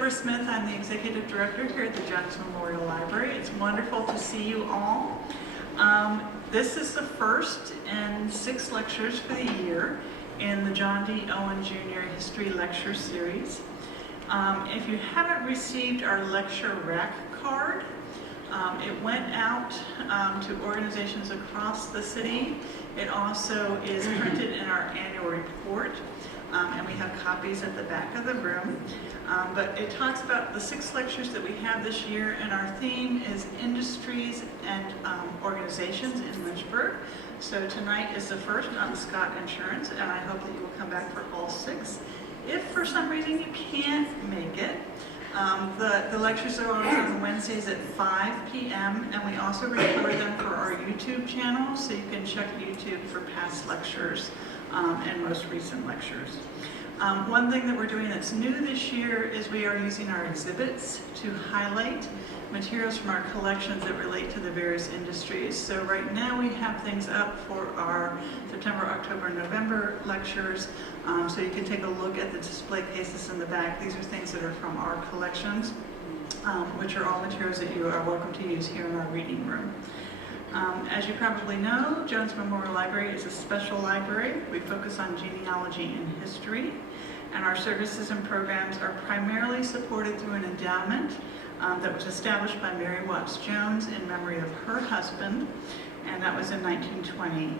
Deborah Smith. I'm the Executive Director here at the Jones Memorial Library. It's wonderful to see you all. This is the first in 6 lectures for the year in the John D. Owen Jr. History Lecture Series. If you haven't received our lecture rack card, it went out to organizations across the city. It also is printed in our annual report, and we have copies at the back of the room. But it talks about the 6 lectures that we have this year, and our theme is industries and organizations in Lynchburg. So tonight is the first on Scott Insurance, and I hope that you will come back for all 6. If for some reason you can't make it, the lectures are on Wednesdays at 5 p.m. and we also record them for our YouTube channel, so you can check YouTube for past lectures and most recent lectures. One thing that we're doing that's new this year is we are using our exhibits to highlight materials from our collections that relate to the various industries. So right now we have things up for our September, October, November lectures, so you can take a look at the display cases in the back. These are things that are from our collections, which are all materials that you are welcome to use here in our reading room. As you probably know, Jones Memorial Library is a special library. We focus on genealogy and history, and our services and programs are primarily supported through an endowment that was established by Mary Watts Jones in memory of her husband, and that was in 1920.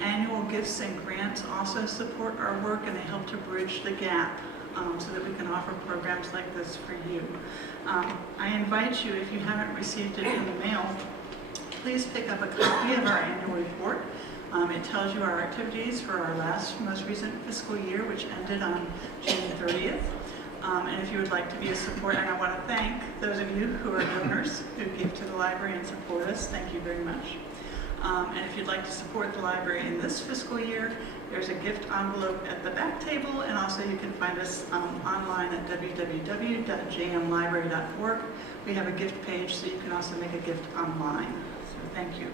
Annual gifts and grants also support our work, and they help to bridge the gap so that we can offer programs like this for you. I invite you, if you haven't received it in the mail, please pick up a copy of our annual report. It tells you our activities for our most recent fiscal year, which ended on June 30th. And if you would like to be a supporter, and I want to thank those of you who are donors who give to the library and support us, thank you very much. And if you'd like to support the library in this fiscal year, there's a gift envelope at the back table, and also you can find us online at www.jmlibrary.org. We have a gift page, so you can also make a gift online. So thank you.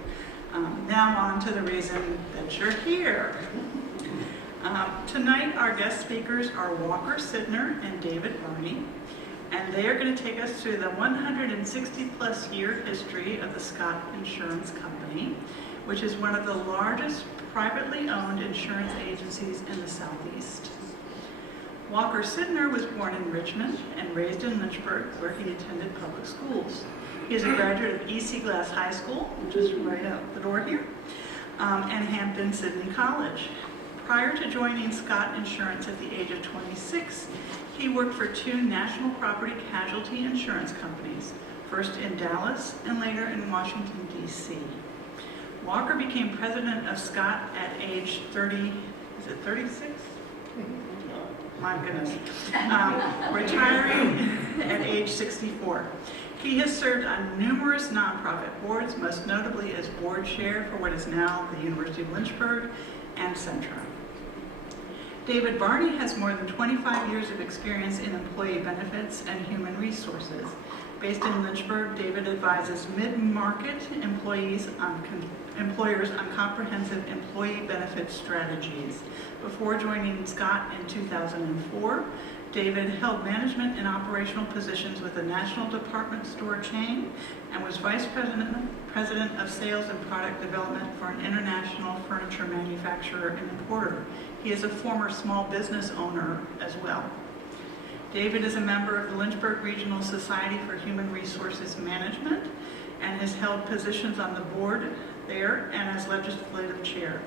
Now on to the reason that you're here. Tonight our guest speakers are Walker Sydnor and David Barney, and they are going to take us through the 160-plus year history of the Scott Insurance Company, which is one of the largest privately owned insurance agencies in the Southeast. Walker Sydnor was born in Richmond and raised in Lynchburg, where he attended public schools. He is a graduate of E.C. Glass High School, which is right out the door here, and Hampton-Sydney College. Prior to joining Scott Insurance at the age of 26, he worked for 2 national property casualty insurance companies, first in Dallas and later in Washington, D.C. Walker became president of Scott at age 30, is it 36? My goodness. Retiring at age 64. He has served on numerous nonprofit boards, most notably as board chair for what is now the University of Lynchburg and Centra. David Barney has more than 25 years of experience in employee benefits and human resources. Based in Lynchburg, David advises mid-market employers on comprehensive employee benefit strategies. Before joining Scott in 2004, David held management and operational positions with a national department store chain and was vice president of sales and product development for an international furniture manufacturer and importer. He is a former small business owner as well. David is a member of the Lynchburg Regional Society for Human Resources Management and has held positions on the board there and as legislative chair.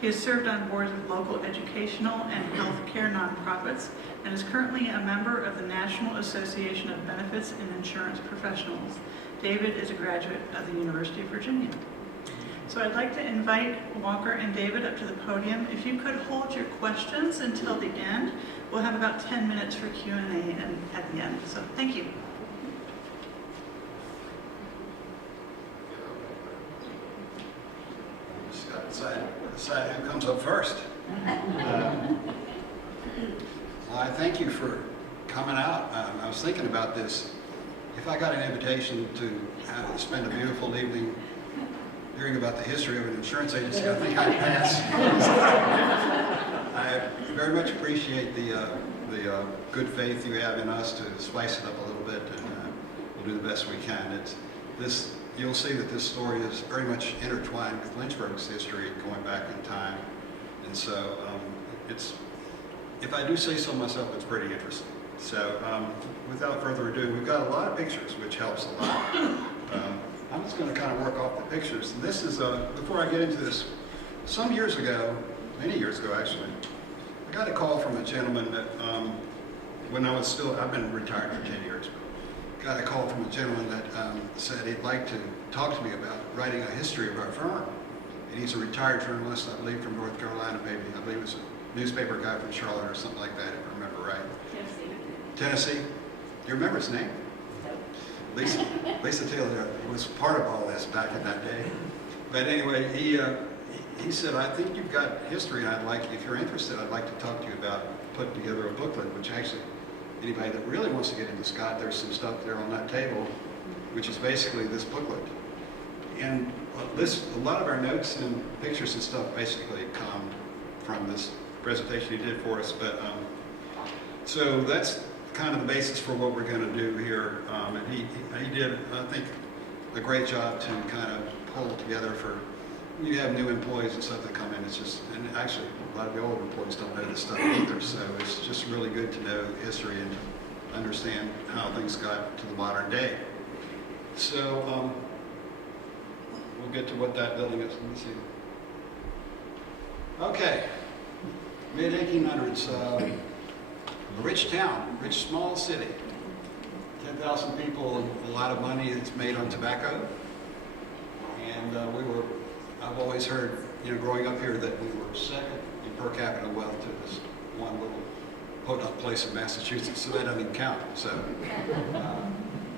He has served on boards of local educational and healthcare nonprofits and is currently a member of the National Association of Benefits and Insurance Professionals. David is a graduate of the University of Virginia. So I'd like to invite Walker and David up to the podium. If you could hold your questions until the end, we'll have about 10 minutes for Q&A at the end. So thank you. Just got to decide who comes up first. Well, I thank you for coming out. I was thinking about this. If I got an invitation to spend a beautiful evening hearing about the history of an insurance agency, I think I'd pass. I I very much appreciate the good faith you have in us to spice it up a little bit, and we'll do the best we can. You'll see that this story is very much intertwined with Lynchburg's history going back in time. And so if I do say so myself, it's pretty interesting. So without further ado, we've got a lot of pictures, which helps a lot. I'm just going to kind of work off the pictures. And this is, before I get into this, some years ago, many years ago actually, I got a call from a gentleman that, when I was still, I've been retired for 10 years, but got a call from a gentleman that said he'd like to talk to me about writing a history of our firm. And he's a retired journalist, I believe, from North Carolina, maybe. I believe he was a newspaper guy from Charlotte or something like that, if I remember right. Tennessee. Do you remember his name? Lisa Taylor was part of all this back in that day. But anyway, he said, I think you've got history, and I'd like, if you're interested, I'd like to talk to you about putting together a booklet, which actually, anybody that really wants to get into Scott, there's some stuff there on that table, which is basically this booklet. And a lot of our notes and pictures and stuff basically come from this presentation he did for us. But so that's kind of the basis for what we're going to do here. And he did, I think, a great job to kind of pull together for when you have new employees and stuff that come in. It's just, and actually a lot of the old employees don't know this stuff either. So it's just really good to know history and to understand how things got to the modern day. So we'll get to what that building is. Let me see. Okay, mid-1800s. A rich town, rich small city, 10,000 people, a lot of money is made on tobacco. And I've always heard, growing up here, that we were second in per capita wealth to this one little podunk place in Massachusetts, so that doesn't even count. So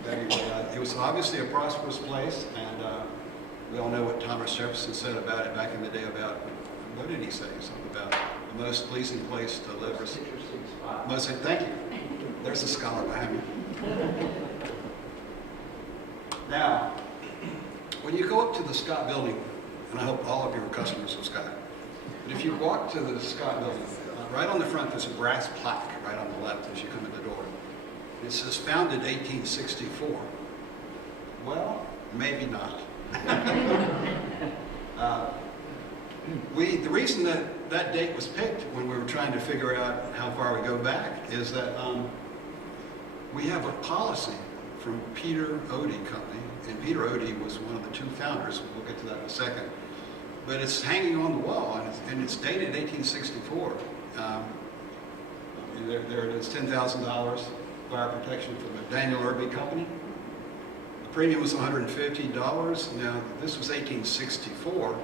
anyway, it was obviously a prosperous place, and we all know what Thomas Jefferson said about it back in the day about, what did he say? Something about the most pleasing place to live. Thank you. There's a scholar behind me. Now, when you go up to the Scott building, and I hope all of you are customers of Scott, but if you walk to the Scott building, right on the front there's a brass plaque right on the left as you come in the door. It says founded 1864. Well, maybe not. The reason that date was picked when we were trying to figure out how far we go back is that we have a policy from Peter Odie Company, and Peter Odie was one of the two founders. We'll get to that in a second. But it's hanging on the wall, and it's dated 1864. There it is, $10,000 fire protection from the Daniel Irby Company. The premium was $150. Now, this was 1864.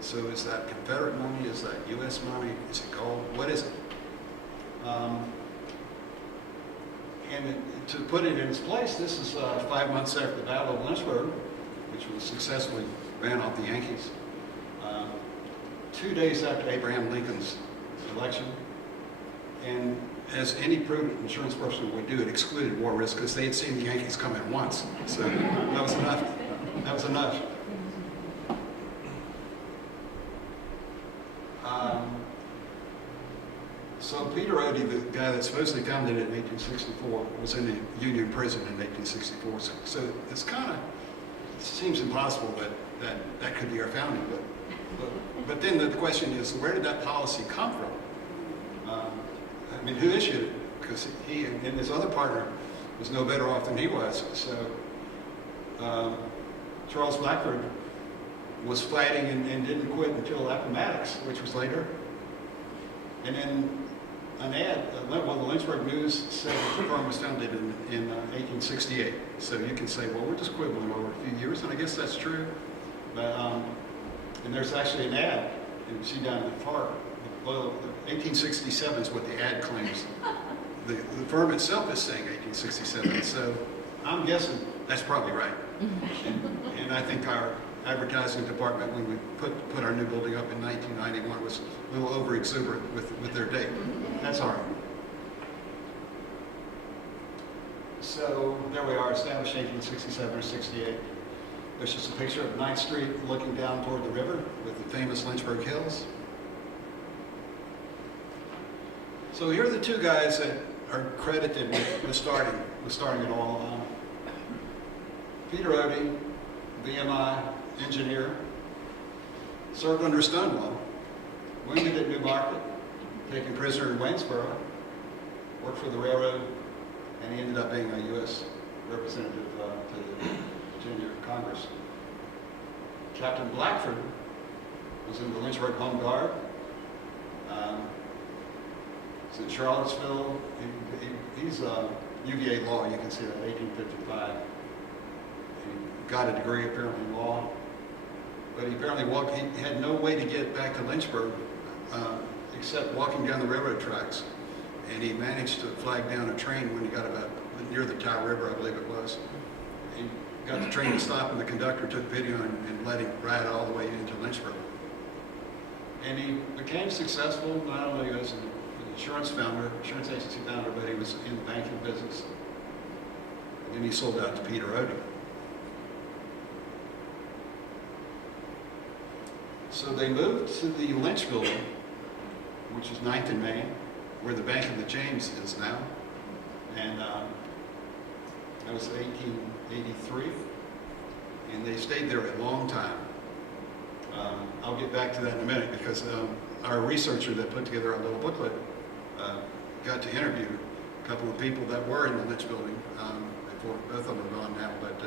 So is that Confederate money? Is that U.S. money? Is it gold? What is it? To put it in its place, this is 5 months after the Battle of Lynchburg, which was successfully ran off the Yankees. 2 days after Abraham Lincoln's election. And as any prudent insurance person would do, it excluded war risk because they had seen the Yankees come in once. So that was enough. That was enough. So Peter Odie, the guy that supposedly founded it in 1864, was in the Union prison in 1864. So it's kind of, it seems impossible that could be our founding. But then the question is, where did that policy come from? I mean, who issued it? Because he and his other partner was no better off than he was. So Charles Blackford was fighting and didn't quit until Appomattox, which was later. And then an ad, well, the Lynchburg News said that the firm was founded in 1868. So you can say, well, we're just quibbling over a few years, and I guess that's true. But and there's actually an ad, and you see down at the far, well, 1867 is what the ad claims. The firm itself is saying 1867, so I'm guessing that's probably right. And I think our advertising department, when we put our new building up in 1991, was a little over exuberant with their date. That's all right. So there we are, established 1867 or 68. There's just a picture of 9th Street looking down toward the river with the famous Lynchburg Hills. So here are the two guys that are credited with starting it all. Peter Odie, VMI engineer, served under Stonewall, wounded at Newmarket, taken prisoner in Waynesboro, worked for the railroad, and he ended up being a U.S. representative to the Virginia Congress. Captain Blackford was in the Lynchburg Home Guard. He's in Charlottesville. He's UVA law, you can see that, 1855. He got a degree apparently in law, but he apparently he had no way to get back to Lynchburg except walking down the railroad tracks. And he managed to flag down a train when he got about near the Tower River, I believe it was. He got the train to stop, and the conductor took video and let him ride all the way into Lynchburg. And he became successful not only as an insurance agency founder, but he was in the banking business. And then he sold out to Peter Odie. So they moved to the Lynch building, which is 9th and Main, where the Bank of the James is now. And that was 1883. And they stayed there a long time. I'll get back to that in a minute because our researcher that put together our little booklet got to interview a couple of people that were in the Lynch building before. Both of them are gone now, but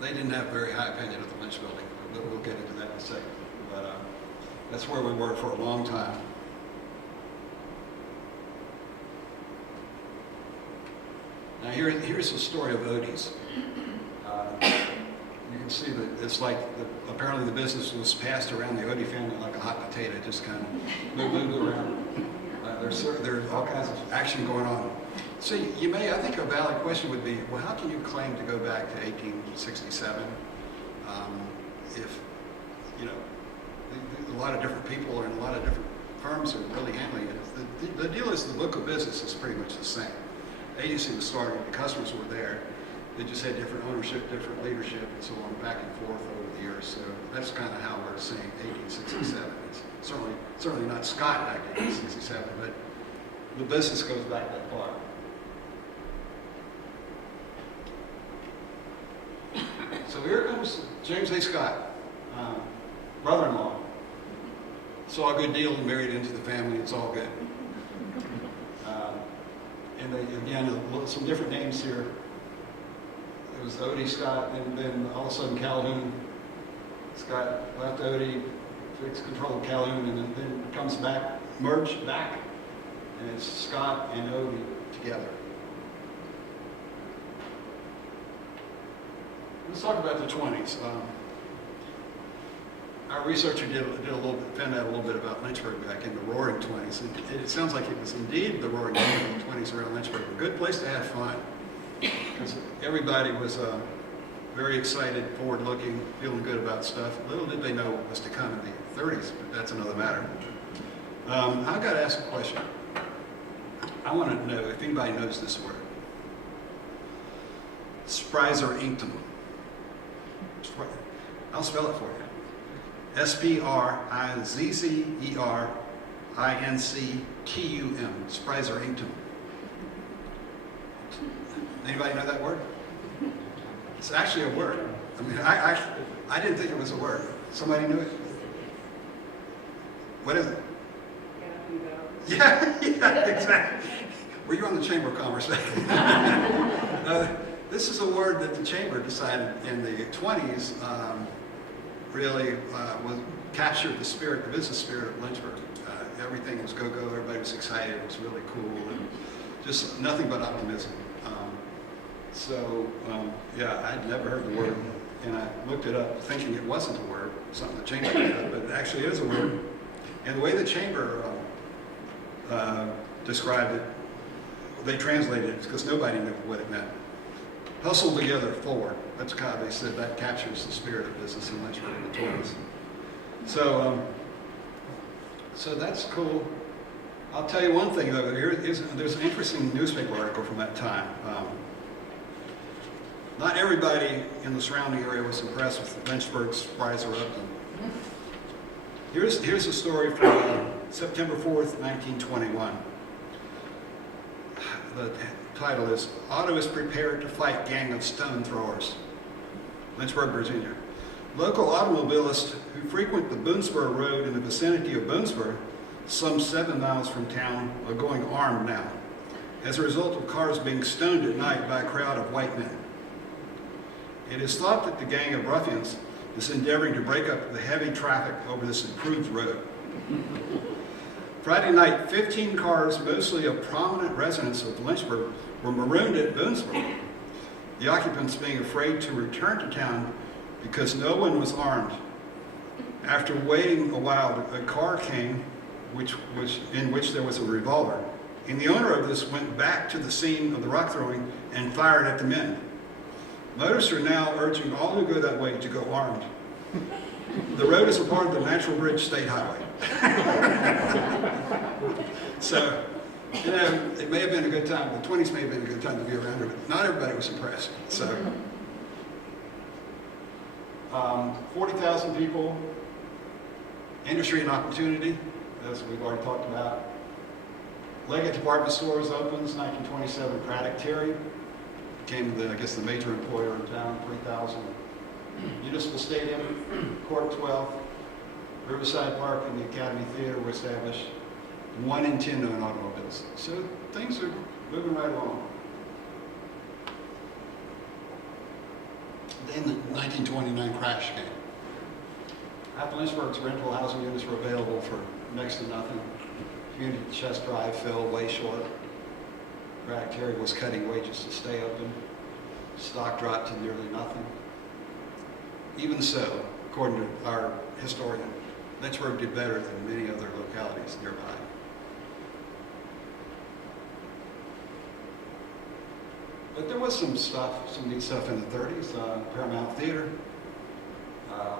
they didn't have a very high opinion of the Lynch building. We'll get into that in a second. But that's where we were for a long time. Now here's the story of Odie's. You can see that it's like apparently the business was passed around the Odie family like a hot potato, just kind of moved around. There's all kinds of action going on. So I think a valid question would be, well, how can you claim to go back to 1867 if, a lot of different people and a lot of different firms are really handling it? The deal is the book of business is pretty much the same. Agency was started, the customers were there. They just had different ownership, different leadership, and so on, back and forth over the years. So that's kind of how we're saying 1867. It's certainly not Scott back in 1867, but the business goes back that far. So here comes James A. Scott, brother-in-law. Saw a good deal and married into the family. It's all good. And they, again, some different names here. It was Odie Scott, and then all of a sudden Calhoun. Scott left Odie, takes control of Calhoun, and then comes back, merged back, and it's Scott and Odie together. Let's talk about the 20s. Our researcher found out a little bit about Lynchburg back in the Roaring 20s, and it sounds like it was indeed the Roaring 20s around Lynchburg. A good place to have fun, because everybody was very excited, forward-looking, feeling good about stuff. Little did they know what was to come in the 30s, but that's another matter. I've got to ask a question. I want to know if anybody knows this word. Sprizer Inctum. I'll spell it for you. Sprizzerinctum. Sprizer Inctum. Anybody know that word? It's actually a word. I mean, I didn't think it was a word. Somebody knew it? What is it? Yeah, exactly. Were you on the Chamber of Commerce? This is a word that the Chamber decided in the 20s really captured the spirit, the business spirit of Lynchburg. Everything was go-go, everybody was excited, it was really cool, and just nothing but optimism. Yeah, I'd never heard the word, and I looked it up thinking it wasn't a word, something the Chamber made up, but it actually is a word. And the way the Chamber described it, they translated it because nobody knew what it meant. Hustle together forward. That's how they said that captures the spirit of business in Lynchburg in the 20s. So that's cool. I'll tell you one thing though. There's an interesting newspaper article from that time. Not everybody in the surrounding area was impressed with Lynchburg's Sprizer Upton. Here's a story from September 4th, 1921. The title is, Otto is Prepared to Fight Gang of Stone Throwers. Lynchburg, Virginia. Local automobilists who frequent the Boonesboro Road in the vicinity of Boonesboro, some 7 miles from town, are going armed now, as a result of cars being stoned at night by a crowd of white men. It is thought that the gang of ruffians is endeavoring to break up the heavy traffic over this improved road. Friday night, 15 cars, mostly of prominent residents of Lynchburg, were marooned at Boonesboro, the occupants being afraid to return to town because no one was armed. After waiting a while, a car came in which there was a revolver, and the owner of this went back to the scene of the rock throwing and fired at the men. Motorists are now urging all who go that way to go armed. The road is a part of the Natural Bridge State Highway. So, you know, it may have been a good time. The 20s may have been a good time to be around here, but not everybody was impressed. So, 40,000 people, industry and opportunity, as we've already talked about. Leggett Department Stores opens, 1927. Craddock Terry became the major employer in town, 3,000. Municipal Stadium, Court 12, Riverside Park and the Academy Theater were established. 1 in 10 own automobiles. So things are moving right along. Then the 1929 crash came. After Lynchburg's rental housing units were available for next to nothing. Community Chest Drive fell way short. Craddock Terry was cutting wages to stay open. Stock dropped to nearly nothing. Even so, according to our historian, Lynchburg did better than many other localities nearby. But there was some neat stuff in the 30s. Paramount Theater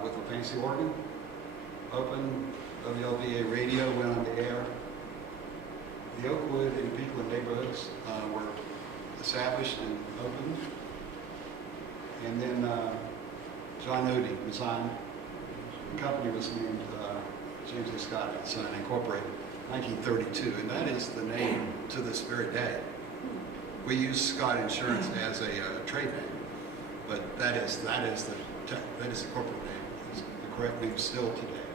with a fancy organ opened. WLVA radio went on the air. The Oakwood and Peakland neighborhoods were established and opened. And then John Odie resigned. The company was named James A. Scott & Son Incorporated, 1932, and that is the name to this very day. We use Scott Insurance as a trade name, but that is the corporate name. It's the correct name still today.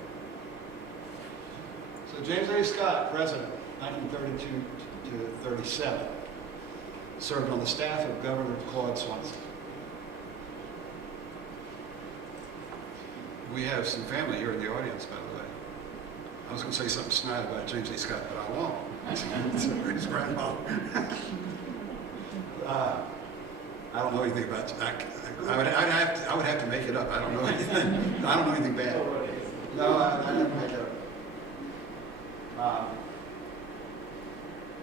So James A. Scott, president, 1932 to 37, served on the staff of Governor Claude Swanson. We have some family here in the audience, by the way. I was going to say something snide about James A. Scott, but I won't. His grandfather. I don't know anything about that. I would have to make it up. I don't know anything. I don't know anything bad. No, I have to make it up.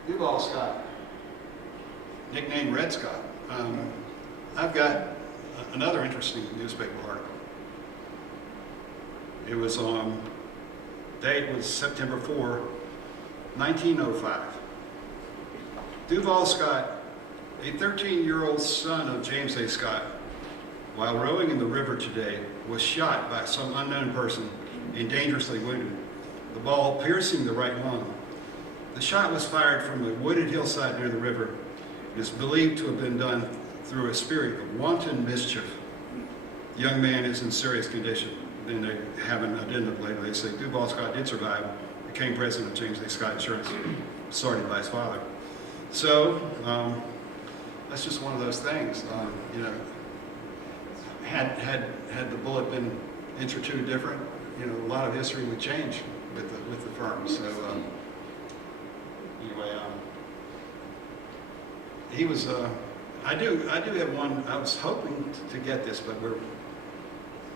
Duval Scott, nicknamed Red Scott. I've got another interesting newspaper article. It was on, date was September 4, 1905. Duval Scott, a 13-year-old son of James A. Scott, while rowing in the river today, was shot by some unknown person and dangerously wounded, the ball piercing the right lung. The shot was fired from a wooded hillside near the river. It is believed to have been done through a spirit of wanton mischief. The young man is in serious condition. Then they have an addendum later. They say Duval Scott did survive, became president of James A. Scott Insurance, started by his father. So that's just one of those things. You know, had the bullet been an inch or two different, you know, a lot of history would change with the firm. So anyway, he was. I do have one. I was hoping to get this, but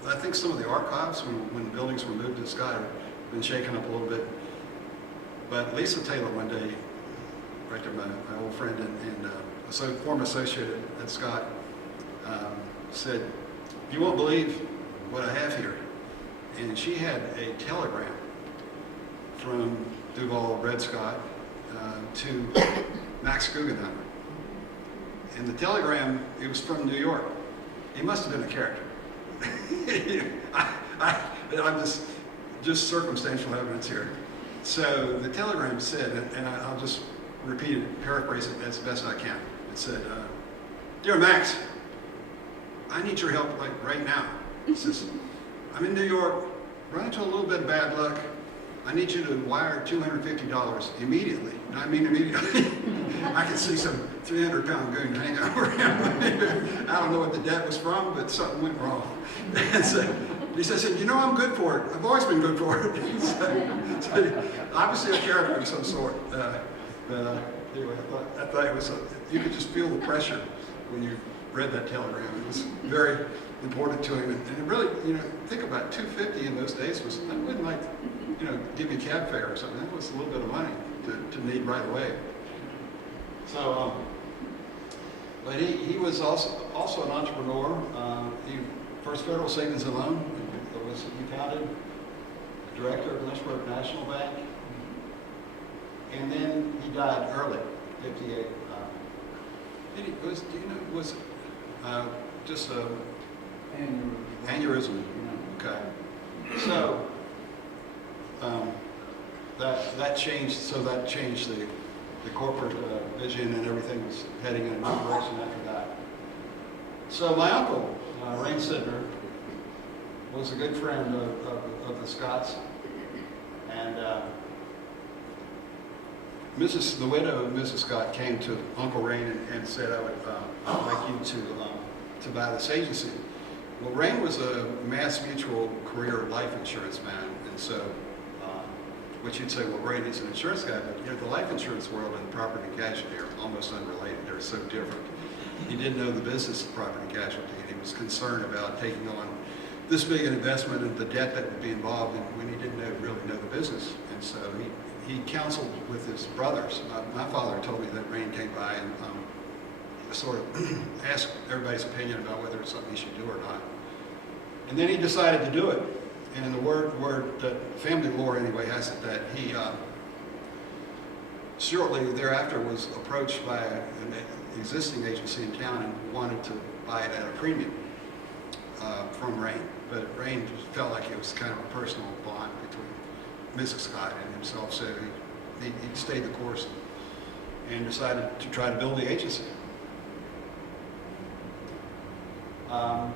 I think some of the archives, when the buildings were moved to the sky, have been shaken up a little bit. But Lisa Taylor one day, right there, my old friend and former associate at Scott, said, "You won't believe what I have here." And she had a telegram from Duval Red Scott to Max Guggenheim. And the telegram, it was from New York. He must have been a character. I'm just circumstantial evidence here. So the telegram said, and I'll just repeat it, paraphrase it as best I can. It said, "Dear Max, I need your help like right now." It says, "I'm in New York, run into a little bit of bad luck. I need you to wire $250 immediately." And I mean immediately. I could see some 300-pound goon hanging over him. I don't know what the debt was from, but something went wrong. And so he says, "You know I'm good for it. I've always been good for it." So obviously a character of some sort. Anyway, I thought it was, you could just feel the pressure when you read that telegram. It was very important to him. And it really, think about $250 in those days was, that wasn't like, give you a cab fare or something. That was a little bit of money to need right away. So, but he was also an entrepreneur. He first Federal Savings and Loan was accounted director of Lynchburg National Bank, and then he died early, 58. Was just a aneurysm. Okay. So that changed. So that changed the corporate vision, and everything was heading in a new direction after that. So my uncle, Ray Sydnor, was a good friend of the Scotts, and the widow of Mrs. Scott came to Uncle Rain and said, "I'd like you to buy this agency." Well, Rain was a Mass Mutual career life insurance man, and so, which you'd say, well, Rain is an insurance guy, but the life insurance world and property and casualty are almost unrelated. They're so different. He didn't know the business of property and casualty, and he was concerned about taking on this big an investment and the debt that would be involved when he didn't really know the business. And so he counseled with his brothers. My father told me that Rain came by and sort of asked everybody's opinion about whether it's something he should do or not. And then he decided to do it. And the word that family lore anyway has it that he shortly thereafter was approached by an existing agency in town and wanted to buy it at a premium from Rain. But Rain felt like it was kind of a personal bond between Mrs. Scott and himself, so he stayed the course and decided to try to build the agency. A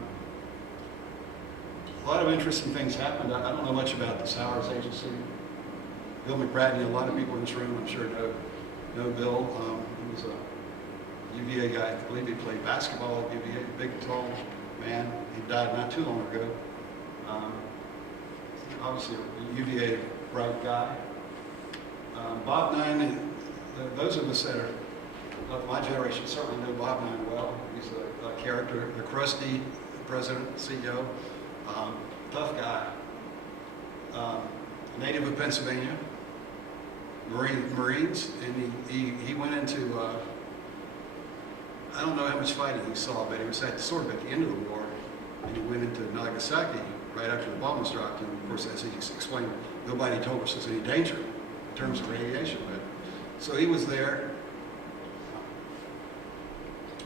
lot of interesting things happened. I don't know much about the Sowers Agency. Bill McBratney, a lot of people in this room, I'm sure, know Bill. He was a UVA guy. I believe he played basketball at UVA, big, tall man. He died not too long ago. Obviously, a UVA bright guy. Bob Nine, those of us that are of my generation certainly know Bob Nine well. He's a character, the crusty president, CEO. Tough guy, native of Pennsylvania, Marines, and he went into, I don't know how much fighting he saw, but he was at the end of the war, and he went into Nagasaki right after the bomb was dropped, and of course, as he explained, nobody told us there's any danger in terms of radiation, but so he was there,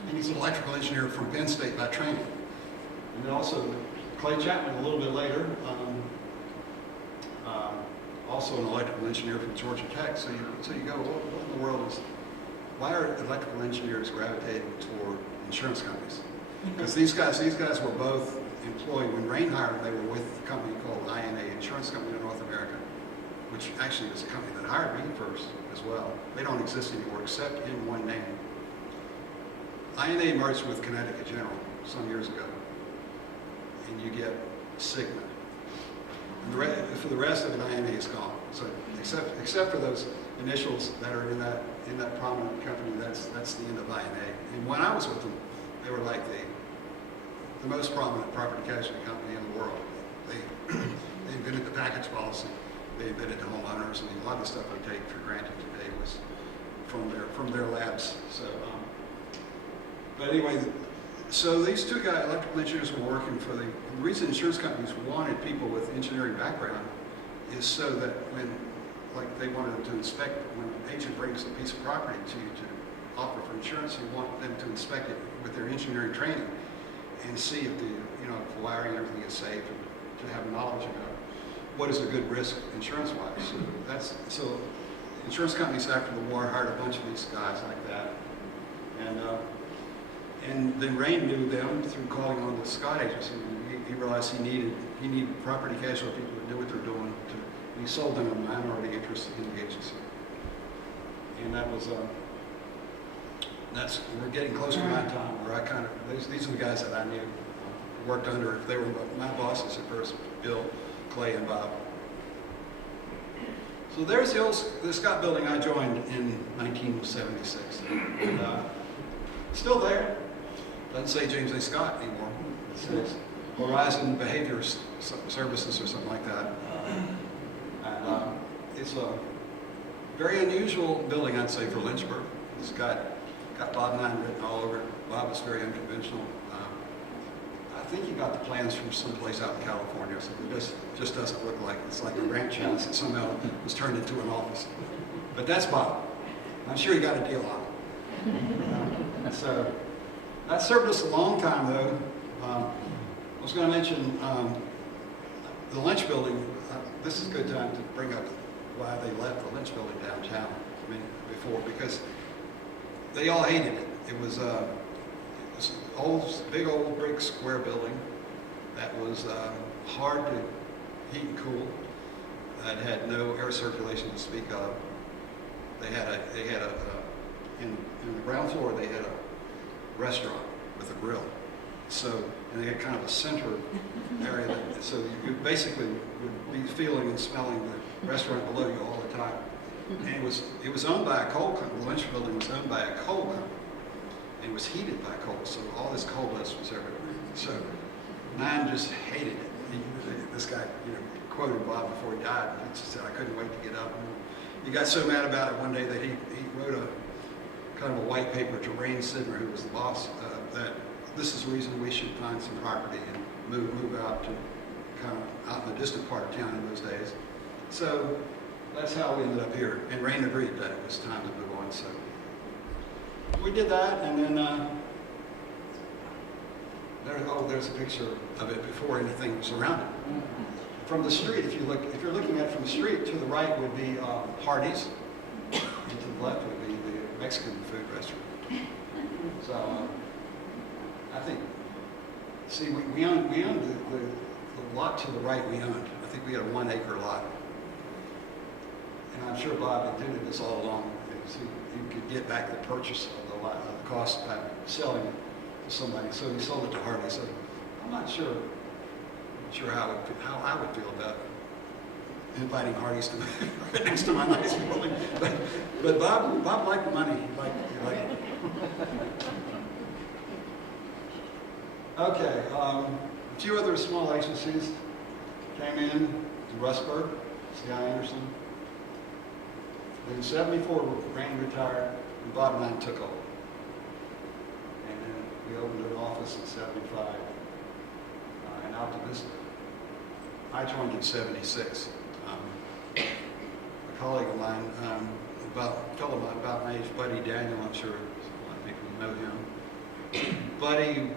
and he's an electrical engineer from Penn State by training, and then also Clay Chapman a little bit later, also an electrical engineer from Georgia Tech. So you go, what in the world why are electrical engineers gravitating toward insurance companies? Because these guys were both employed, when Rain hired them, they were with a company called INA, Insurance Company of North America, which actually was a company that hired me first as well. They don't exist anymore except in one name. INA merged with Connecticut General some years ago. And you get Cigna. And for the rest of it, INA is gone. So except for those initials that are in that prominent company, that's the end of INA. And when I was with them, they were like the most prominent property casualty company in the world. They invented the package policy. They invented the homeowners, and a lot of the stuff we take for granted today was from their labs. So, but anyway. So these two guys, electrical engineers, were working for the reason insurance companies wanted people with engineering background is so that when, like they wanted them to inspect, when an agent brings a piece of property to you to offer for insurance, you want them to inspect it with their engineering training and see if the wiring and everything is safe and to have knowledge about it. what is a good risk insurance-wise. So insurance companies after the war hired a bunch of these guys like that. And then Rain knew them through calling on the Scott agency. He realized he needed property casualty people who knew what they're doing. He sold them a minority interest in the agency. And that was, we're getting close to my time where these are the guys that I knew, worked under. They were my bosses at first, Bill, Clay, and Bob. So there's the Scott building I joined in 1976. And, still there. Doesn't say James A. Scott anymore. It says Horizon Behavior Services or something like that. And it's a very unusual building, I'd say, for Lynchburg. It's got Bob and I written all over it. Bob was very unconventional. I think he got the plans from someplace out in California, so it just doesn't look like it's like a ranch house that somehow was turned into an office. But that's Bob. I'm sure he got a deal on it. So that served us a long time, though. I was going to mention the Lynch building. This is a good time to bring up why they left the Lynch building downtown before, because they all hated it. It was big old brick square building that was hard to heat and cool. That had no air circulation to speak of. In the ground floor they had a restaurant with a grill. So, and they had kind of a center area so you basically would be feeling and smelling the restaurant below you all the time. And it was owned by a coal company. The Lynch building was owned by a coal company. And it was heated by coal, so all this coal dust was everywhere. So Nine just hated it. This guy, quoted Bob before he died. He just said, "I couldn't wait to get up." And he got so mad about it one day that he wrote a kind of a white paper to Sydnor, who was the boss, that this is the reason we should find some property and move out to kind of out in the distant part of town in those days. So that's how we ended up here. And Rain agreed that it was time to move on. So we did that, and then there's a picture of it before anything was around it. From the street, if you're looking at it from the street, to the right would be Hardee's, and to the left would be the Mexican food restaurant. So I think, we owned the lot to the right. We owned. I think we had a 1 acre lot, and I'm sure Bob intended this all along. He could get back the purchase of the lot, the cost by selling it to somebody. So he sold it to Hardee's. So I'm not sure how I would feel about inviting Hardee's to right next to my nice building. But Bob liked the money. He liked it. Okay, a few other small agencies came in to Rustburg, C.I. Anderson. In 74, Rain retired, and Bob and I took over. And then we opened an office in 75 in Alta Vista. I joined in 76. A colleague of mine, a fellow about my age, Buddy Daniel, I'm sure a lot of people know him. Buddy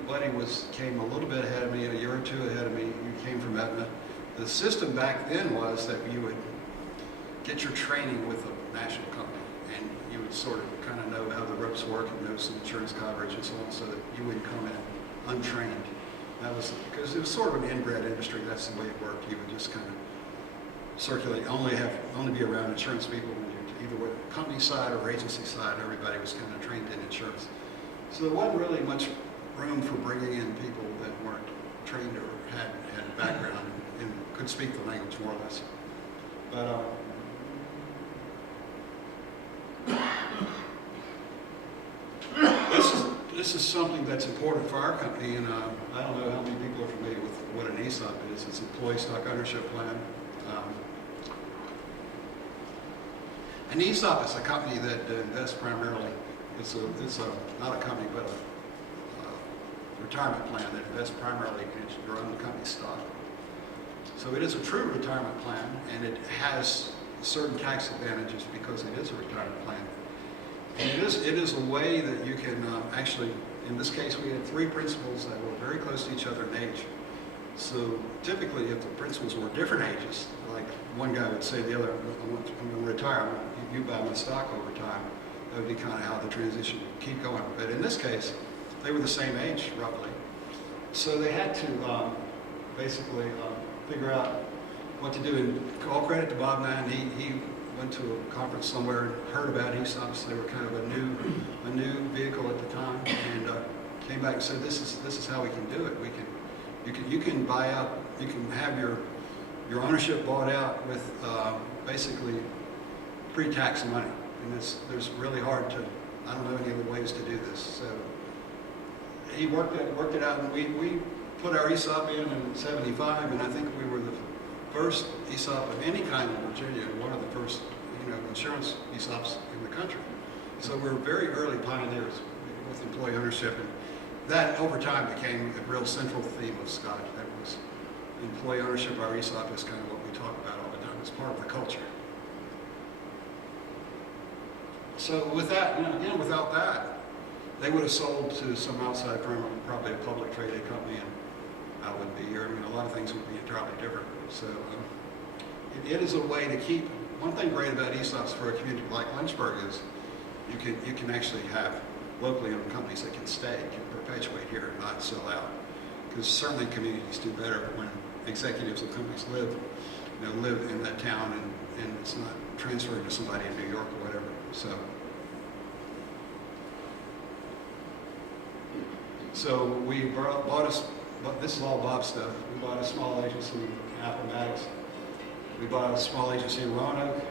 came a little bit ahead of me, a year or two ahead of me. He came from Aetna. The system back then was that you would get your training with a national company, and you would sort of kind of know how the ropes work and know some insurance coverage and so on, so that you wouldn't come in untrained. That was because it was sort of an inbred industry. That's the way it worked. You would just kind of circulate, only be around insurance people when you're either with company side or agency side. Everybody was kind of trained in insurance, so there wasn't really much room for bringing in people that weren't trained or had a background and could speak the language more or less. But this is something that's important for our company, and I don't know how many people are familiar with what an ESOP is. It's Employee Stock Ownership Plan. An ESOP is a company that invests primarily. It's not a company, but a retirement plan that invests primarily in your own company stock. So it is a true retirement plan, and it has certain tax advantages because it is a retirement plan. And it is a way that you can actually, in this case, we had 3 principals that were very close to each other in age. So typically, if the principals were different ages, like one guy would say to the other, I'm going to retire, you buy my stock over time, that would be kind of how the transition would keep going. But in this case, they were the same age, roughly. So they had to basically figure out what to do. And all credit to Bob Nine, he went to a conference somewhere and heard about ESOPs. They were kind of a new vehicle at the time, and came back and said, this is how we can do it. You can buy out, you can have your ownership bought out with basically pre-tax money, and there's really hard to, I don't know any other ways to do this. So he worked it out, and we put our ESOP in '75, and I think we were the first ESOP of any kind in Virginia, and one of the first, insurance ESOPs in the country. So we're very early pioneers with employee ownership, and that over time became a real central theme of Scotch. That was employee ownership. Our ESOP is kind of what we talk about all the time. It's part of the culture. So with that, again, without that, they would have sold to some outside firm, probably a public traded company, and I wouldn't be here. I mean, a lot of things would be entirely different. So it is a way to keep. One thing great about ESOPs for a community like Lynchburg is you can actually have locally owned companies that can stay, can perpetuate here and not sell out. Because certainly communities do better when executives of companies live in that town, and it's not transferred to somebody in New York or whatever. So we bought this is all Bob's stuff. We bought a small agency in Appomattox. We bought a small agency in Roanoke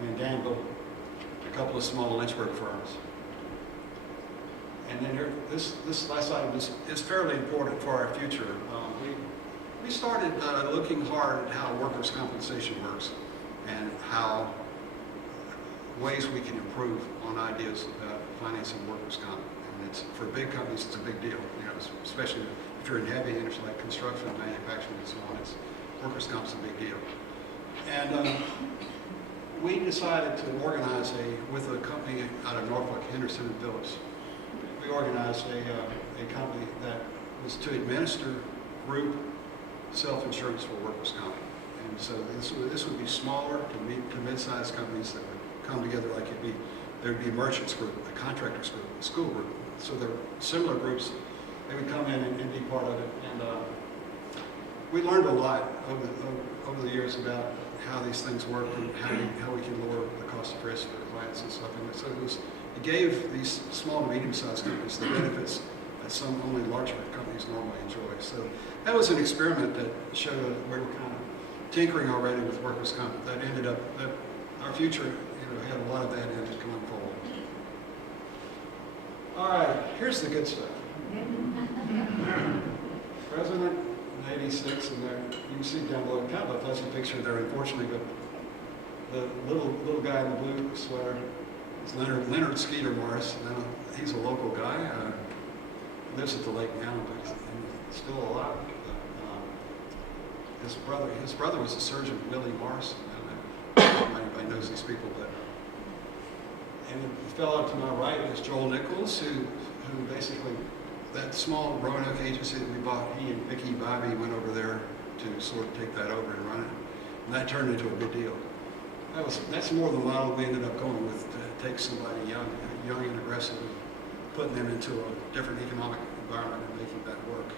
and in Danville, a couple of small Lynchburg firms. And then this last item is fairly important for our future. We started looking hard at how workers' compensation works and how ways we can improve on ideas about financing workers' comp. And for big companies, it's a big deal. Especially if you're in heavy industry like construction, manufacturing, and so on. Workers' comp's a big deal. And we decided to organize with a company out of Norfolk, Henderson and Phillips. We organized a company that was to administer group self-insurance for workers' comp. And so this would be smaller to mid-sized companies that would come together like there'd be a merchants group, a contractors group, a school group. So they're similar groups. They would come in and be part of it. And we learned a lot over the years about how these things work and how we can lower the cost of risk for the clients and stuff. And so it gave these small to medium-sized companies the benefits that some only larger companies normally enjoy. So that was an experiment that showed that we were kind of tinkering already with workers' comp. That ended up, that our future had a lot of that in it going forward. All right, here's the good stuff. President in '86, and there you can see down below, kind of a fuzzy picture there, unfortunately, but the little guy in the blue sweater is Leonard Skeeter Morris. He's a local guy. Lives at the lake now, but he's still alive. His brother was a surgeon, Willie Morris. I don't know if anybody knows these people, but and the fellow to my right is Joel Nichols, who basically, that small Roanoke agency that we bought, he and Vicki Bobby went over there to sort of take that over and run it. And that turned into a big deal. That's more the model we ended up going with, to take somebody young and aggressive, and putting them into a different economic environment and making that work.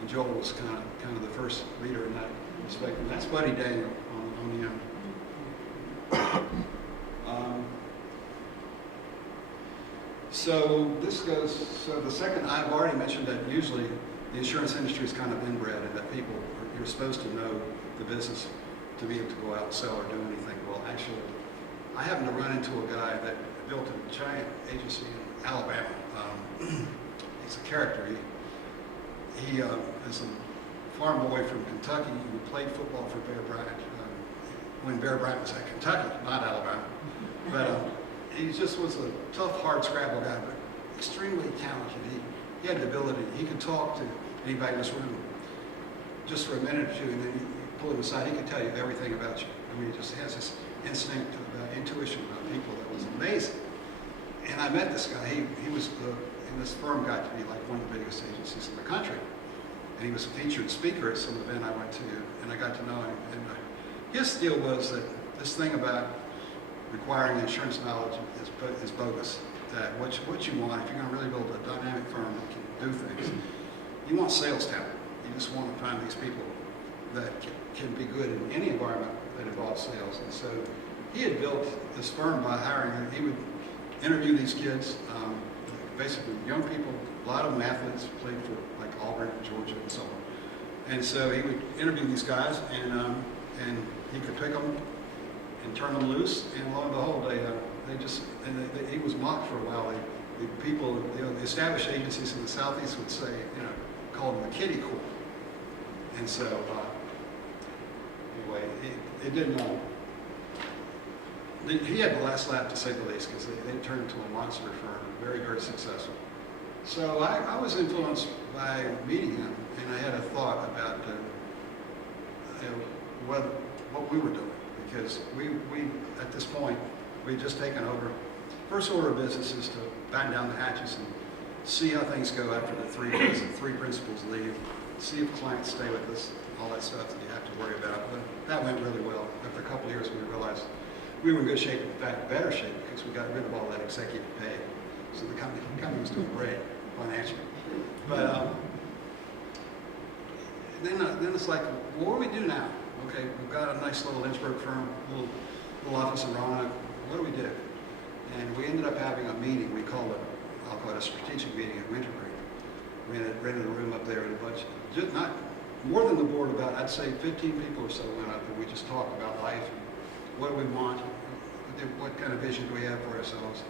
And Joel was kind of the first leader in that respect. And that's Buddy Daniel on the end. So the second, I've already mentioned that usually the insurance industry is kind of inbred, and that you're supposed to know the business to be able to go out and sell or do anything. Well, actually, I happened to run into a guy that built a giant agency in Alabama. He's a character. He is a farm boy from Kentucky who played football for Bear Bryant when Bear Bryant was at Kentucky, not Alabama. But he just was a tough, hard scrabble guy, but extremely talented. He had the ability. He could talk to anybody in this room just for a minute or two, and then you pull him aside. He could tell you everything about you. I mean, he just has this instinct, intuition about people that was amazing. And I met this guy. He was in this firm got to be like one of the biggest agencies in the country. and he was a featured speaker at some event I went to, and I got to know him. And his deal was that this thing about requiring insurance knowledge is bogus. That what you want, if you're going to really build a dynamic firm that can do things, you want sales talent. You just want to find these people that can be good in any environment that involves sales. And so he had built this firm by hiring, he would interview these kids, basically young people, a lot of them athletes, played for like Auburn, Georgia, and so on. And so he would interview these guys, and he could pick them and turn them loose, and lo and behold, he was mocked for a while. The people, the established agencies in the Southeast would say, called him the kiddie court. And so, anyway, it didn't. He had the last laugh, to say the least, because they turned into a monster firm, very, very successful. So I was influenced by meeting him, and I had a thought about what we were doing, because we at this point we had just taken over. First order of business is to batten down the hatches and see how things go after the three principals leave. See if clients stay with us, all that stuff that you have to worry about. But that went really well. After a couple of years, we realized we were in good shape. In fact, better shape, because we got rid of all that executive pay. So the company was doing great financially. But then it's like, well, what do we do now? Okay, we've got a nice little Lynchburg firm, little office in Roanoke. What do we do? And we ended up having a meeting. We called it, I'll call it a strategic meeting at Winter Green. Rented a room up there, and a bunch, just not more than the board, about, I'd say 15 people or so went up, and we just talked about life and what do we want, what kind of vision do we have for ourselves.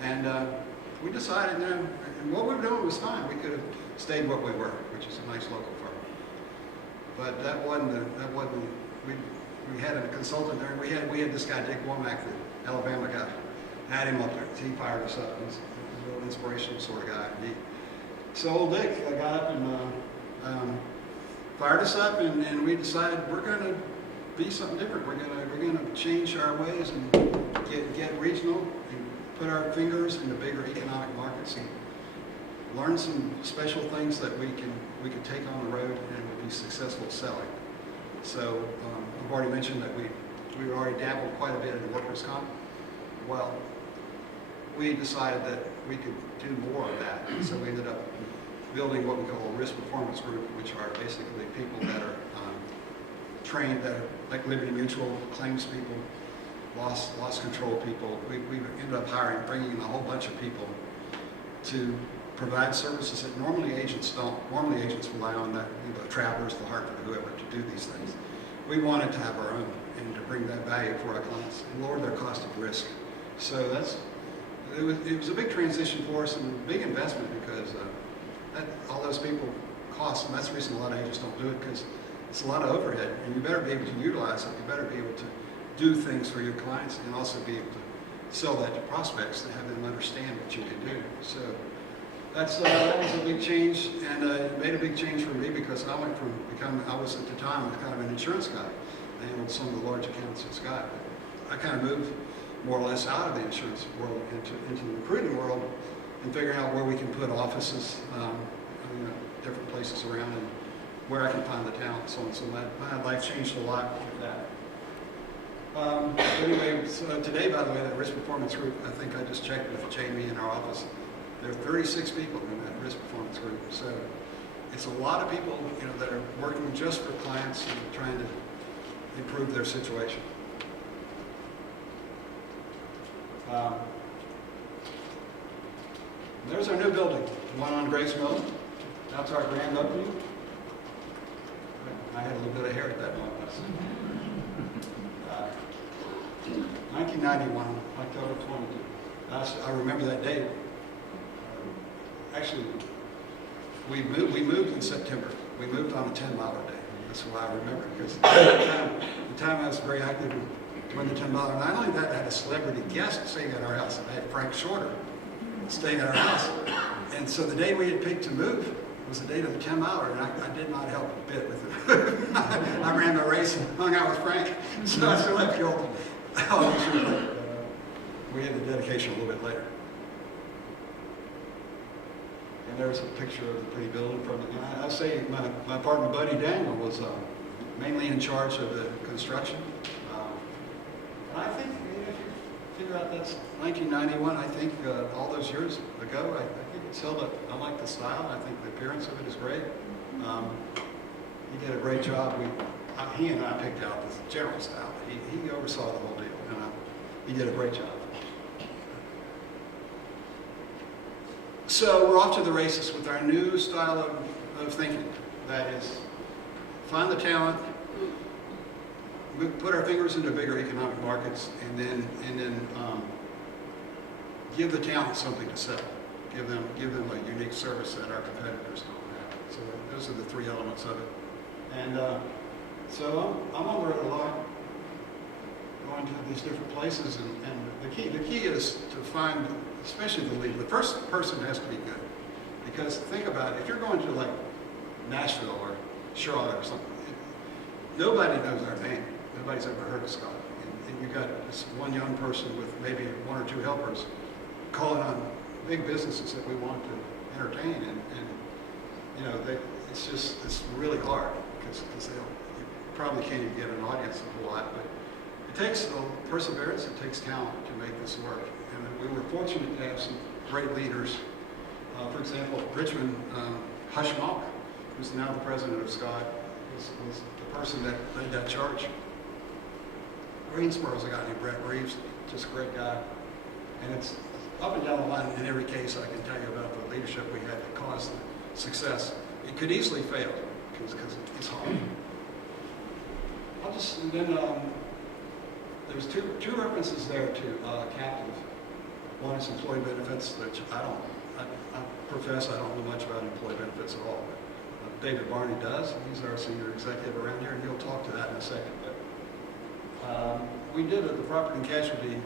And we decided, and what we were doing was fine. We could have stayed what we were, which is a nice local firm. But that wasn't. We had a consultant there. We had this guy Dick Womack, the Alabama guy. Had him up there. He fired us up. He's a real inspirational sort of guy. So old Dick got up and fired us up, and we decided we're going to be something different. We're going to change our ways and get regional and put our fingers in the bigger economic markets and learn some special things that we can take on the road and will be successful selling. So I've already mentioned that we already dabbled quite a bit in workers' comp. Well, we decided that we could do more of that, so we ended up building what we call a risk performance group, which are basically people that are trained, that are like Liberty Mutual, claims people, loss control people. We ended up bringing in a whole bunch of people to provide services that normally agents don't. Normally agents rely on the Travelers, the Hartford, whoever, to do these things. We wanted to have our own and to bring that value for our clients and lower their cost of risk. So it was a big transition for us and a big investment, because all those people cost, and that's the reason a lot of agents don't do it, because it's a lot of overhead, and you better be able to utilize it. You better be able to do things for your clients and also be able to sell that to prospects to have them understand what you can do. So that was a big change, and it made a big change for me, because I went from I was at the time kind of an insurance guy. I handled some of the large accounts at Scott. I kind of moved more or less out of the insurance world into the recruiting world and figuring out where we can put offices, different places around, and where I can find the talent, so on. So my life changed a lot with that. Anyway, so today, by the way, that risk performance group, I think I just checked with Jamie in our office. There are 36 people in that risk performance group. So it's a lot of people, that are working just for clients and trying to improve their situation. There's our new building, the one on Grace Mill. That's our grand opening. I had a little bit of hair at that moment. 1991, October 22. I remember that date. Actually, we moved in September. We moved on a 10-mile day. That's why I remember, because the time I was very active when the 10-mile. Not only that, I had a celebrity guest staying at our house. I had Frank Shorter staying at our house. And so the day we had picked to move was the date of the 10-miler, and I did not help a bit with it. I ran the race and hung out with Frank, so I still have killed him. We had the dedication a little bit later. And there's a picture of the pretty building from it. And I say my partner Buddy Daniel was mainly in charge of the construction. And I think if you figure out that's 1991, I think all those years ago, I think it's held up. I like the style. I think the appearance of it is great. He did a great job. He and I picked out the general style. He oversaw the whole deal, and he did a great job. So we're off to the races with our new style of thinking. That is, find the talent, put our fingers into bigger economic markets, and then give the talent something to sell. Give them a unique service that our competitors don't have. So those are the three elements of it. And so I'm on the road a lot, going to these different places, and the key is to find, especially the lead. The first person has to be good, because think about it. If you're going to like Nashville or Charlotte or something, nobody knows our name. Nobody's ever heard of Scott. And you've got this one young person with maybe one or two helpers calling on big businesses that we want to entertain, and you know, it's really hard because you probably can't even get an audience a whole lot, but it takes perseverance, it takes talent to make this work. And we were fortunate to have some great leaders. For example, Richmond Hushmock, who's now the president of Scott, was the person that led that charge. Greensboro's a guy named Brett Reeves, just a great guy. And it's up and down the line in every case I can tell you about the leadership we had that caused the success. It could easily fail because it's hard. And then there's two references there to captive. One is employee benefits, which I profess I don't know much about employee benefits at all. But David Barney does. He's our senior executive around here, and he'll talk to that in a second. But we did the property and casualty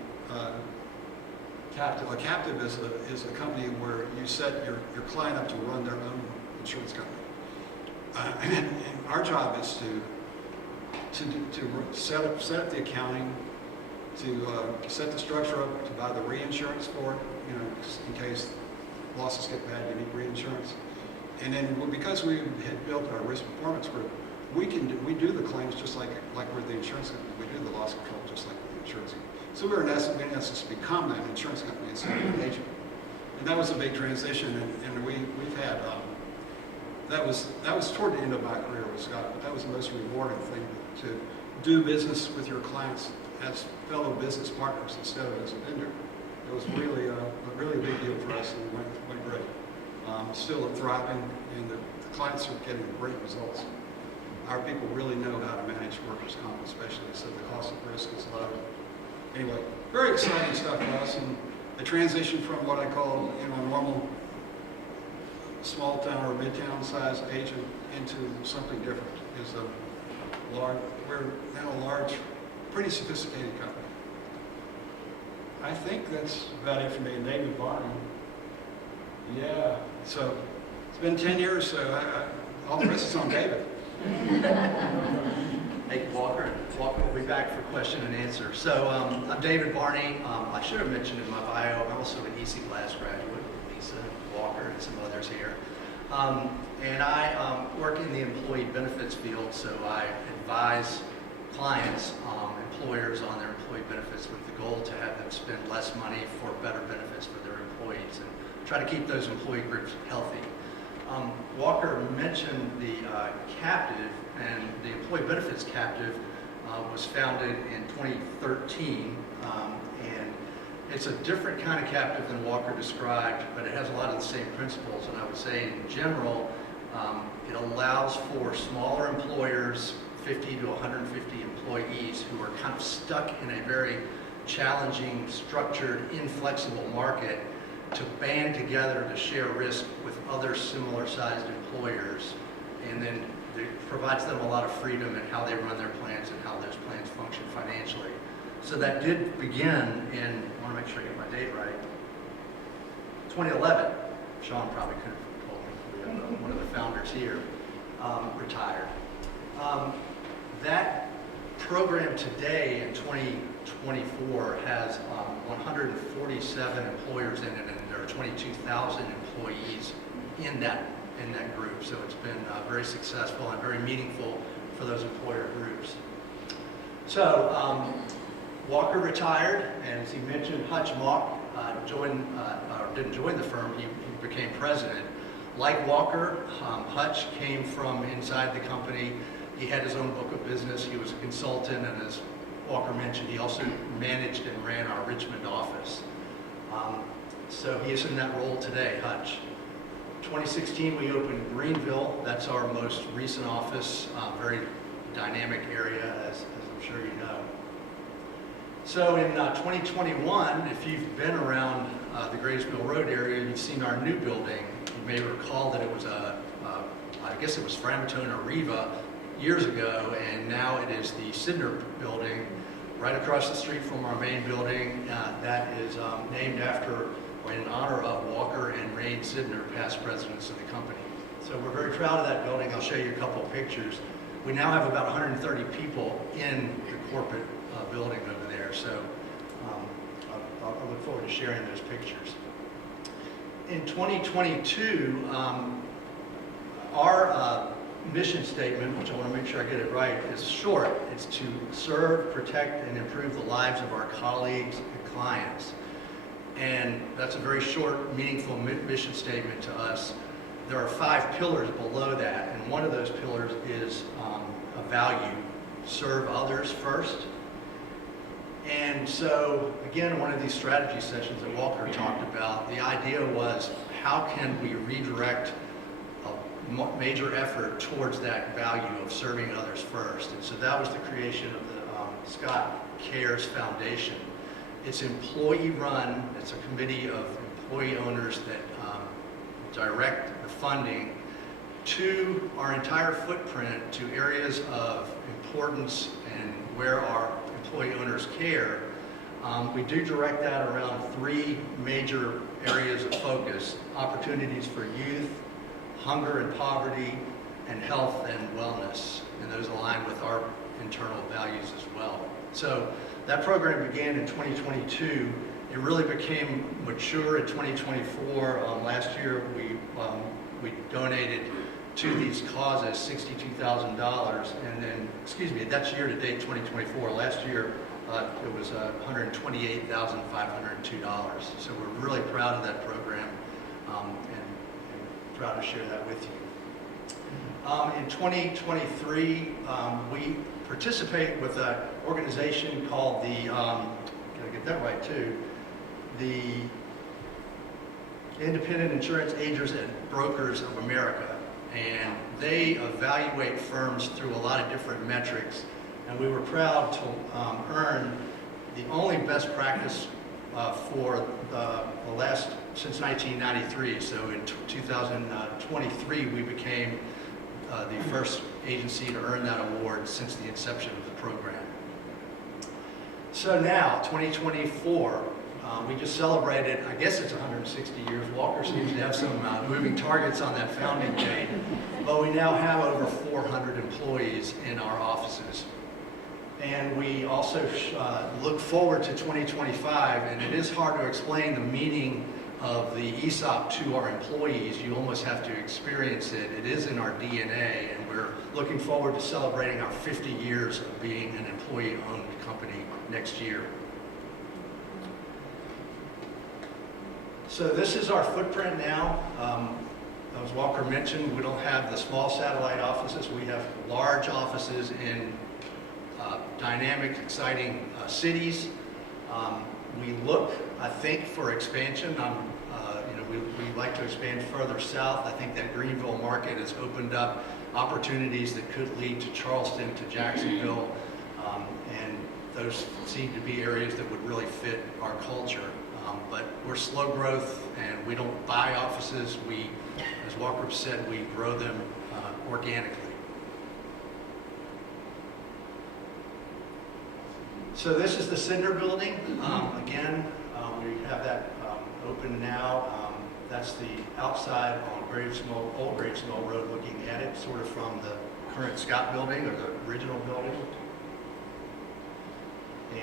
captive. A captive is a company where you set your client up to run their own insurance company. And our job is to set up the accounting, to set the structure up, to buy the reinsurance for it, you know, in case losses get bad, you need reinsurance. And then because we had built our risk performance group, we do the claims just like we're the insurance company. We do the loss control just like we're the insurance company. So we in essence become that insurance company instead of an agent. And that was a big transition, and we've had that was toward the end of my career with Scott, but that was the most rewarding thing to do business with your clients as fellow business partners instead of as a vendor. It was really a really big deal for us, and it went great. Still thriving, and the clients are getting great results. Our people really know how to manage workers' comp, especially, so the cost of risk is low. Anyway, very exciting stuff for us, and the transition from what I call, you know, normal small town or mid-town size agent into something different is we're now a large, pretty sophisticated company. I think that's about it for me. David Barney. Yeah, so it's been 10 years, so all the rest is on David. Hey, Walker will be back for question and answer. So I'm David Barney. I should have mentioned in my bio, I'm also an EC Glass graduate with Lisa, Walker, and some others here. And I work in the employee benefits field, so I advise clients, employers on their employee benefits with the goal to have them spend less money for better benefits for their employees and try to keep those employee groups healthy. Walker mentioned the captive, and the employee benefits captive was founded in 2013, and it's a different kind of captive than Walker described, but it has a lot of the same principles, and I would say in general, it allows for smaller employers, 50 to 150 employees who are kind of stuck in a very challenging, structured, inflexible market to band together to share risk with other similar sized employers, and then it provides them a lot of freedom in how they run their plans and how those plans function financially. So that did begin in, I want to make sure I get my date right, 2011. Sean probably could have told me, one of the founders here, retired. That program today in 2024 has 147 employers in it, and there are 22,000 employees in that group. So it's been very successful and very meaningful for those employer groups. So Walker retired, and as he mentioned, Hutch Mock didn't join the firm, he became president. Like Walker, Hutch came from inside the company. He had his own book of business. He was a consultant, and as Walker mentioned, he also managed and ran our Richmond office. So he is in that role today, Hutch. 2016, we opened Greenville. That's our most recent office, very dynamic area, as I'm sure you know. So in 2021, if you've been around the Graysville Road area, you've seen our new building. You may recall that it was I guess it was Framatome or Riva years ago, and now it is the Sydnor building right across the street from our main building. That is named after or in honor of Walker and Rain Sydnor, past presidents of the company. So we're very proud of that building. I'll show you a couple of pictures. We now have about 130 people in the corporate building over there. So I look forward to sharing those pictures. In 2022, our mission statement, which I want to make sure I get it right, is short. It's to serve, protect, and improve the lives of our colleagues and clients. And that's a very short, meaningful mission statement to us. There are 5 pillars below that, and one of those pillars is a value: serve others first. And so, again, one of these strategy sessions that Walker talked about, the idea was, how can we redirect a major effort towards that value of serving others first? And so that was the creation of the Scott Cares Foundation. It's employee-run. It's a committee of employee owners that direct the funding to our entire footprint, to areas of importance and where our employee owners care. We do direct that around 3 major areas of focus: opportunities for youth, hunger and poverty, and health and wellness. And those align with our internal values as well. So that program began in 2022. It really became mature in 2024. Last year, we donated to these causes $62,000, and then, that's year to date 2024. Last year, it was $128,502. So we're really proud of that program, and proud to share that with you. In 2023, we participate with an organization called the, gotta get that right too, the Independent Insurance Agents and Brokers of America. And they evaluate firms through a lot of different metrics. And we were proud to earn the only best practice for the last, since 1993. So in 2023, we became the first agency to earn that award since the inception of the program. So now, 2024, we just celebrated, I guess it's 160 years. Walker seems to have some moving targets on that founding date. But we now have over 400 employees in our offices. And we also look forward to 2025, and it is hard to explain the meaning of the ESOP to our employees. You almost have to experience it. It is in our DNA, and we're looking forward to celebrating our 50 years of being an employee-owned company next year. So this is our footprint now. As Walker mentioned, we don't have the small satellite offices. We have large offices in dynamic, exciting cities. We look, I think, for expansion. We'd like to expand further south. I think that Greenville market has opened up opportunities that could lead to Charleston, to Jacksonville, and those seem to be areas that would really fit our culture. But we're slow growth, and we don't buy offices. We, as Walker said, we grow them organically. So this is the Sydnor building. Again, we have that open now. That's the outside on Old Graves Mill Road, looking at it, sort of from the current Scott building, or the original building.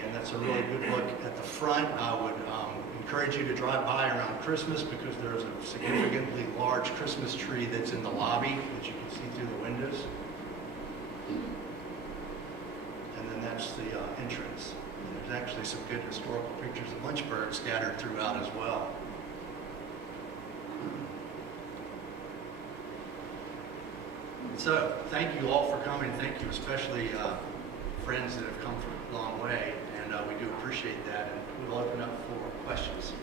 And that's a really good look at the front. I would encourage you to drive by around Christmas because there's a significantly large Christmas tree that's in the lobby that you can see through the windows. And then that's the entrance. And there's actually some good historical pictures of Lynchburg scattered throughout as well. So, thank you all for coming. Thank you, especially friends that have come from a long way, and we do appreciate that. And we'll open up for questions.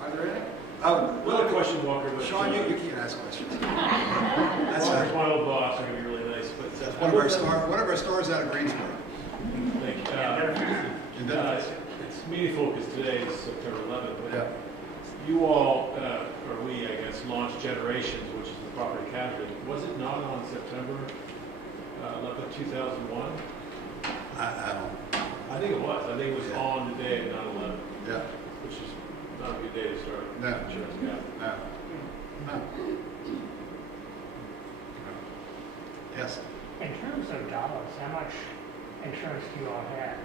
Are there any? Another question, Walker. Was, Sean, you can't ask questions. That's Walker's my old boss. I'm going to be really nice. But that's one of our stars out of Greensboro. Thank you. It's meaningful because today is September 11th. But Yeah. you all, or we, I guess, launched Generations, which is the property casualty. Was it not on September 11th, 2001? I don't. I think it was. I think it was Yeah. on the day of 9/11, Yeah. which is not a good day to start No. insurance. Yeah. No. Yes. In terms of dollars, how much insurance do you all have?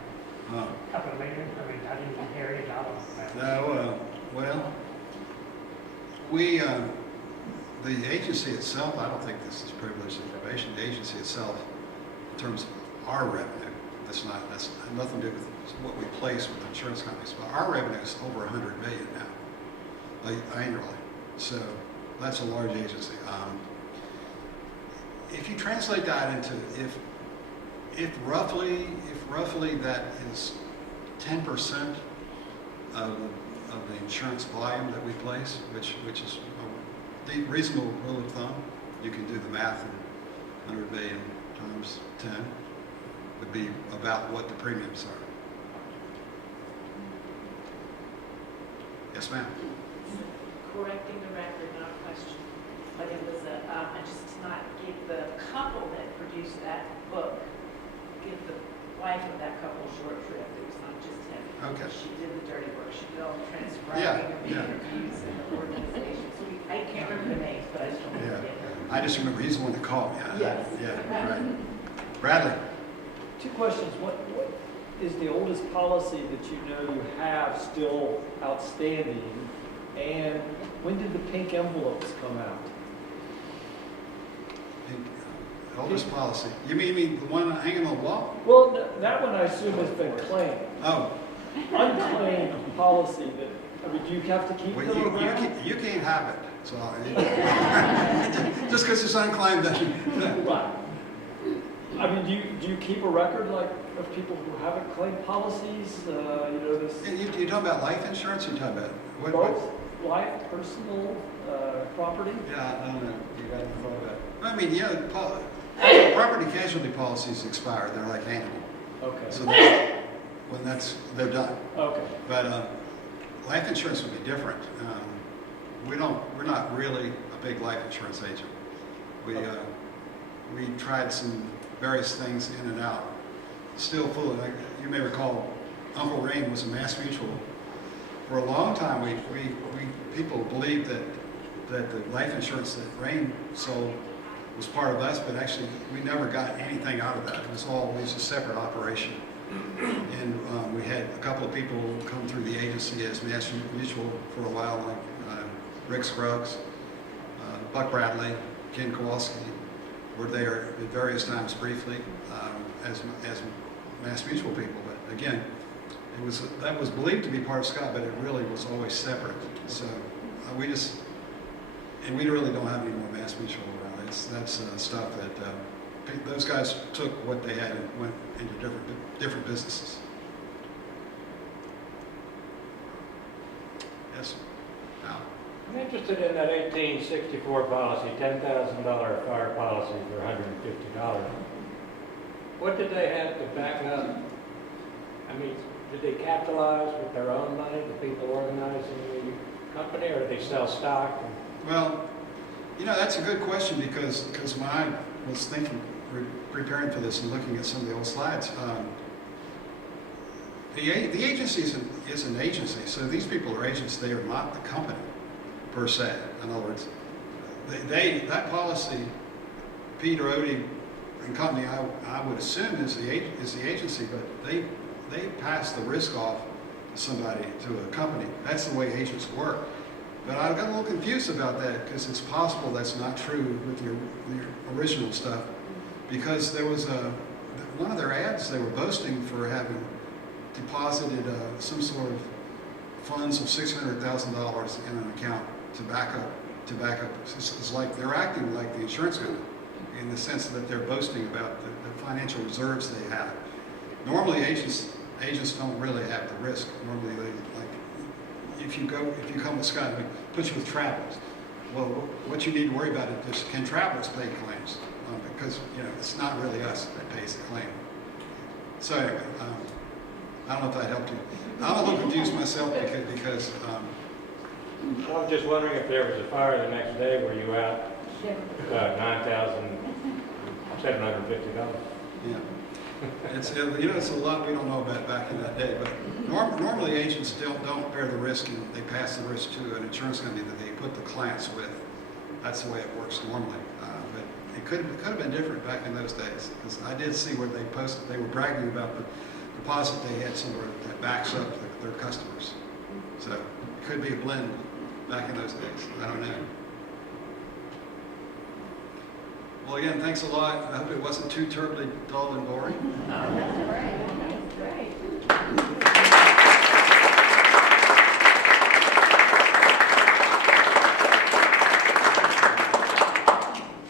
Oh. A couple of million? I mean, I didn't hear any dollars. No. Well, we the agency itself. I don't think this is privileged information. The agency itself, in terms of our revenue, that's nothing to do with what we place with insurance companies. But our revenue is over $100 million now, annually. So that's a large agency. If you translate that into if roughly that is 10% of the insurance volume that we place, which is a reasonable rule of thumb, you can do the math, and 100 million times 10 would be about what the premiums are. Yes, ma'am. Correcting the record, not a question. But it was I just not give the couple that produced that book, give the wife of that couple short shrift. It was not just him. Okay. She did the dirty work. She did all the transcribing of the Yeah. interviews and the organizations. I can't remember the names, but I just don't Yeah. forget them. I just remember he's the one that called me. Yes. Yeah, right. Bradley. Two questions. What is the oldest policy that you know you have still outstanding? And when did the pink envelopes come out? Oldest policy. You mean the one hanging on the wall? Well, that one I assume has been claimed. Oh, Unclaimed policy that, I mean, do you have to keep well, them around? you can't have it. So just because it's unclaimed doesn't. Right. I mean, do you keep a record like of people who haven't claimed policies? You know, this You talking about life insurance? Or you talking about what? both life, personal, property? Yeah, I don't know. You got any thought about it? I mean, property casualty policies expire. They're like animal. Okay. So they're done. Okay. But life insurance would be different. We're not really a big life insurance agent. We tried some various things in and out. Still full of, you may recall, Uncle Rain was a Mass Mutual. For a long time, people believed that the life insurance that Rain sold was part of us, but actually we never got anything out of that. It was a separate operation. And we had a couple of people come through the agency as Mass Mutual for a while, like Rick Scruggs, Buck Bradley, Ken Kowalski, were there at various times briefly as Mass Mutual people. But again, that was believed to be part of Scott, but it really was always separate. So we really don't have any more Mass Mutual around. That's stuff that those guys took what they had and went into different businesses. Yes. Now. I'm interested in that 1864 policy, $10,000 fire policy for $150. What did they have to back up? I mean, did they capitalize with their own money, the people organizing the company, or did they sell stock? Well, that's a good question because when I was thinking, preparing for this and looking at some of the old slides, the agency is an agency. So these people are agents. They are not the company per se. In other words, that policy, Peter Odie and company, I would assume is the agency, but they pass the risk off to somebody, to a company. That's the way agents work. But I got a little confused about that because it's possible that's not true with your original stuff, because there was one of their ads, they were boasting for having deposited some sort of funds of $600,000 in an account to back up. It's like they're acting like the insurance company in the sense that they're boasting about the financial reserves they have. Normally, agents don't really have the risk. Normally, they if you come with Scott, we put you with Travelers. Well, what you need to worry about is can Travelers pay claims? Because it's not really us that pays the claim. So anyway, I don't know if that helped you. I'm a little confused myself because I was just wondering if there was a fire the next day, were you out $9,750? yeah, it's it's a lot we don't know about back in that day. But normally agents don't bear the risk, and they pass the risk to an insurance company that they put the clients with. That's the way it works normally. But it could have been different back in those days, because I did see where they posted. They were bragging about the deposit they had somewhere that backs up their customers. So it could be a blend back in those days. I don't know. Well, again, thanks a lot. I hope it wasn't too terribly dull and boring. That's great.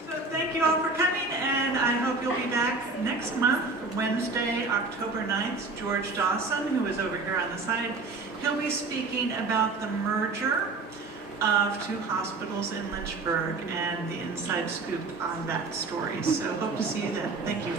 So thank you all for coming, and I hope you'll be back next month, Wednesday, October 9th. George Dawson, who is over here on the side, he'll be speaking about the merger of two hospitals in Lynchburg and the inside scoop on that story. So hope to see you then. Thank you.